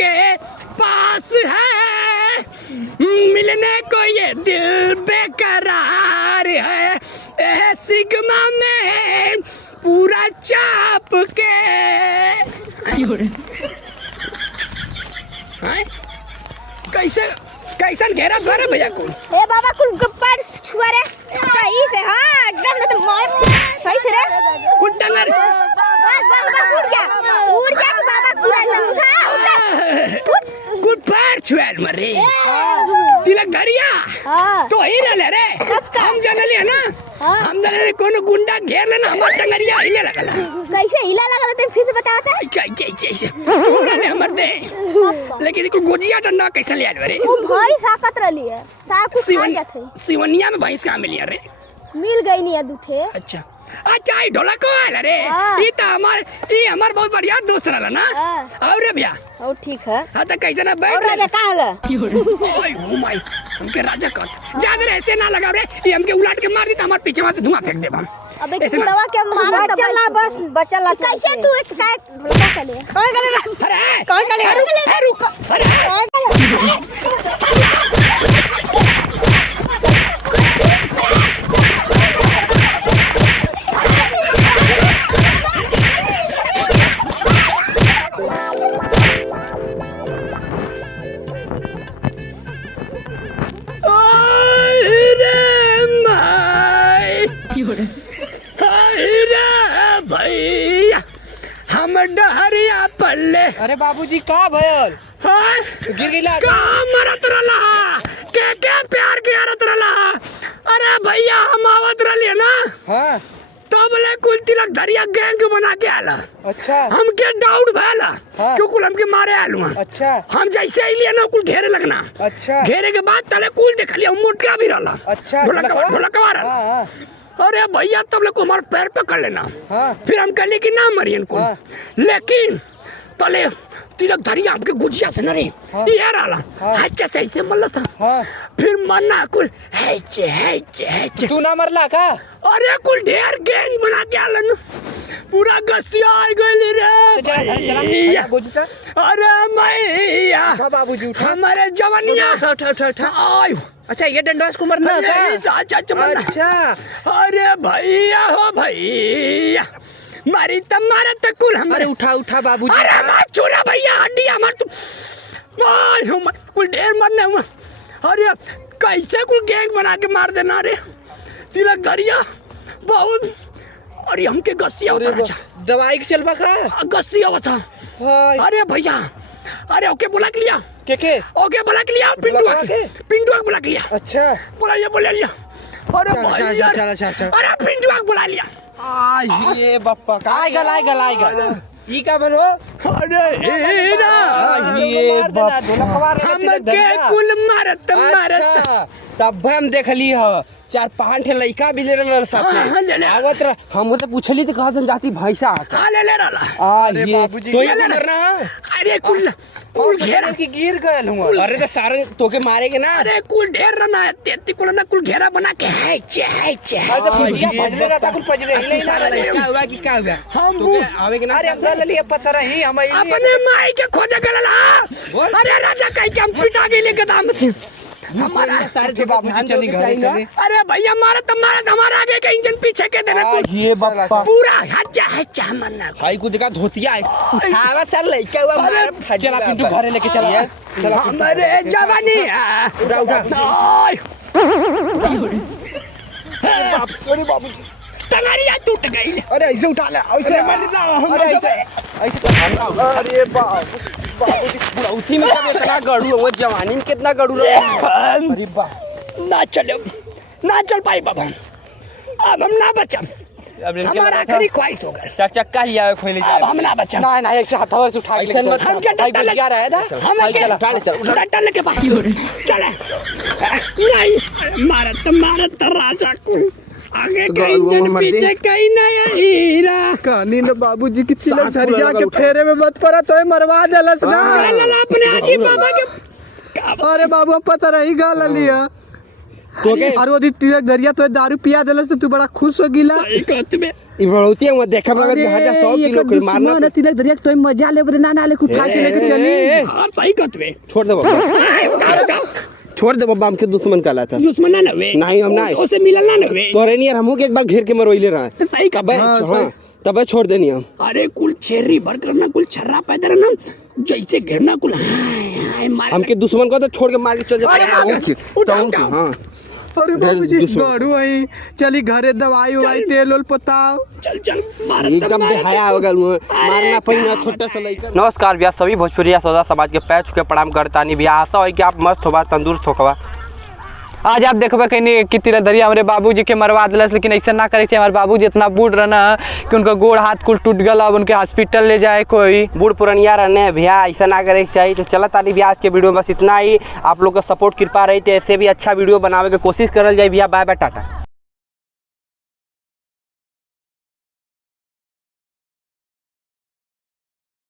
के पास है, मिलने को ये दिल बेकरार है, सिग्मा में पूरा चाप के। कैसन घेरा घर भैया को? ए बाबा कुल गप्पर छुआ रे सही से। हां एकदम मतलब मार सही से रे कुल डंगर बस उड़ गया कि बाबा पूरा उठा कुल पैर छुआल मरे तिलक धरिया तो ही ना ले रे। हम जनले है ना, हम जनले कोनो गुंडा घेर लेना हमर डंगरिया हिले लगल। कैसे हिला लगल तो फिर से बताता है। कैसे पूरा ने हमर दे, लेकिन कुल गोजिया डंडा कैसे ले आल रे? वो भाई साकत रली है, साक कुछ खा गया थे। सिवनिया में भैंस कहां मिली रे? मिल गई नहीं है दूठे। अच्छा ई ढोला को आल रे? ई त हमार बहुत बढ़िया दोस्त रहला ना। और रे भैया ओ ठीक है। हां त कैसे ना बैठ। और राजा कहां है? ओए ओ माय, हमके राजा कत ज्यादा ऐसे ना लगा रे, ये हमके उलट के मार दी त हमार पीछे वहां से धुआं फेंक देब हम। अबे कुड़वा के मारा त बचला बस बचला। कैसे तू एक साइड ढोला कर ले? कौन गले रे? अरे कौन गले? रुक अरे भैया हम डहरिया पल्ले। अरे बाबूजी का भयल? हाँ? गिर गिला का मरत रला के प्यार के आरत रला। अरे भैया हम आवत रलिए ना, हाँ तो बोले कुल तिलक धरिया गैंग बना के आला। अच्छा हमके डाउट भला हाँ। क्यों कुल हमके मारे आलू। अच्छा हम जैसे ही लिए ना कुल घेरे लगना। अच्छा घेरे के बाद तले कुल देख लिया मोटका भी रहला। अच्छा ढोलकवा रहला। हाँ अरे भैया तब लोग हमारे पैर पकड़ लेना। हाँ फिर हम कहले कि ना मरियन को। हाँ। लेकिन तले तिलक धरिया हमके गुजिया से नरे हाँ। ये रहला। हाँ। अच्छा सही से मल्ला था। हाँ फिर मरना कुल है तू ना मरला का? अरे कुल ढेर गैंग बना के आलन, पूरा गस्तिया आ गई रे भैया। अरे मैया बाबूजी उठा। हमारे जवानिया उठा। आयु। अच्छा ये डंडा को मरना का? अच्छा अरे भैया हो भैया मारी तब मारे तक कुल हमारे। उठा बाबूजी। अरे मार चूरा भैया हड्डी हमार तू कुल ढेर मरने हुआ। अरे कैसे कुल गैंग बना के मार देना रे तिलक धरिया बहुत। अरे हमके गस्तिया होता राजा दवाई के चलबा का? गस्तिया होता। अरे भैया अरे ओके बुला के लिया के ओके बुला के लिया पिंडुआ को बुला के लिया। अच्छा बुला लिया। अरे भैया चल अरे पिंडुआ को बुला लिया। ये बप्पा का आएगा ई का बनो? अरे ये बप्पा हमके कुल मारत तब हम देखली ह 4-5 ठे लइका भी ले रहल साथे आवत रह। हम तो पूछली तो कहत जाती भैंसा हां ले रहला। अरे बाबूजी तो ये मरना। अरे कुल घेरा की गिर गयल हूं। अरे तो सारे तोके मारेगे ना। अरे कुल ढेर रहना है तेती कुल ना कुल घेरा बना के है अरे भैया भजले रहता कुल पजरे हिले ना रे क्या हुआ कि का हुआ हम तोके आवेगे ना। अरे अंकल लिए पता रही हम अपने माई के खोजे गलला। अरे राजा कह के हम पिटा गेले गदाम थे हमारा सारे थे बाबूजी चली गए। अरे भैया मारा हमारा आगे का इंजन पीछे के देना ये बप्पा पूरा हच्चा मरना। भाई को देखा धोतिया है उठावा चल लइका हुआ मार। चला पिंटू घरे लेके चला हमारे जवानी है। उठा अरे बाबूजी टंगारिया टूट गई। अरे ऐसे उठा ले ऐसे। अरे ऐसे अरे बाबूजी बुढ़ौती में सब इतना गड़ू है वो जवानी में कितना गड़ू रहा। अरे बा ना चल पाई बाबा अब हम ना बचम। हमारा आखिरी ख्वाहिश होगा 4 चक्का ही आवे खोले जाए। अब हम ना बचम। ना एक से हथवा से उठा के ले हम क्या डंडा लगा रहा है ना। हम चल डंडा लेके पास चले नहीं मारत राजा कुल आगे का इंजन पीछे कहीं नहीं हीरा। कहानी न बाबूजी की तिलक धरिया के फेरे में मत पड़ा तो मरवा देलस ना। अपने आजी बाबा के अरे बाबू हम पता रही गाल लिया। तो के और ओदी तिलक दरिया तो दारू पिया देलस तो तू बड़ा खुश हो गिला। सही कहत बे। ई बढ़ौती है देखा लगत अरे, 100 ये किलो कर कोई मारना दुश्मन है, तिलक दरिया तो मजा ले बदे ना ले उठा के लेके चली। और सही कहत बे। छोड़ दे बाबा छोड़ दे बाबा हमके दुश्मन कहला था दुश्मन ना वे नहीं हम नहीं उसे मिलल ना वे। तोरे नहीं यार हमहू के एक बार घेर के मरोइले रहा तो सही तबे हाँ, हां तबे छोड़ देनी हम। अरे कुल छेरी भर करना कुल छर्रा पैदा रहना जैसे घेरना कुल हाय मार हमके दुश्मन को तो छोड़ के मार के चल जाए उठाओ। हां अरे बाबूजी दुश्मन। गड़ू आई चली घरे दवाई उवाई तेल ओल पताओ। चल चल मार एकदम बेहया हो गल मारना पहिना छोटा सा लइका। नमस्कार भैया सभी भोजपुरिया सौदा समाज के पैर छू के प्रणाम करतानी भैया आशा है कि आप मस्त होबा तंदुरुस्त होबा। आज आप देखबे कहीं कि तिलक दरिया हमारे बाबूजी के मरवा दिलस लेकिन ऐसा ना करे थे। हमारे बाबूजी इतना बूढ़ रहना कि उनका गोड़ हाथ कुल टूट गल अब उनके हॉस्पिटल ले जाए कोई बूढ़ पुरनिया रहने भैया ऐसा ना करे के चाहिए। तो चला ताली भैया आज के वीडियो में बस इतना ही। आप लोग का सपोर्ट कृपा रही तो ऐसे भी अच्छा वीडियो बनावे के कोशिश करल जाए भैया। Bye bye Tata.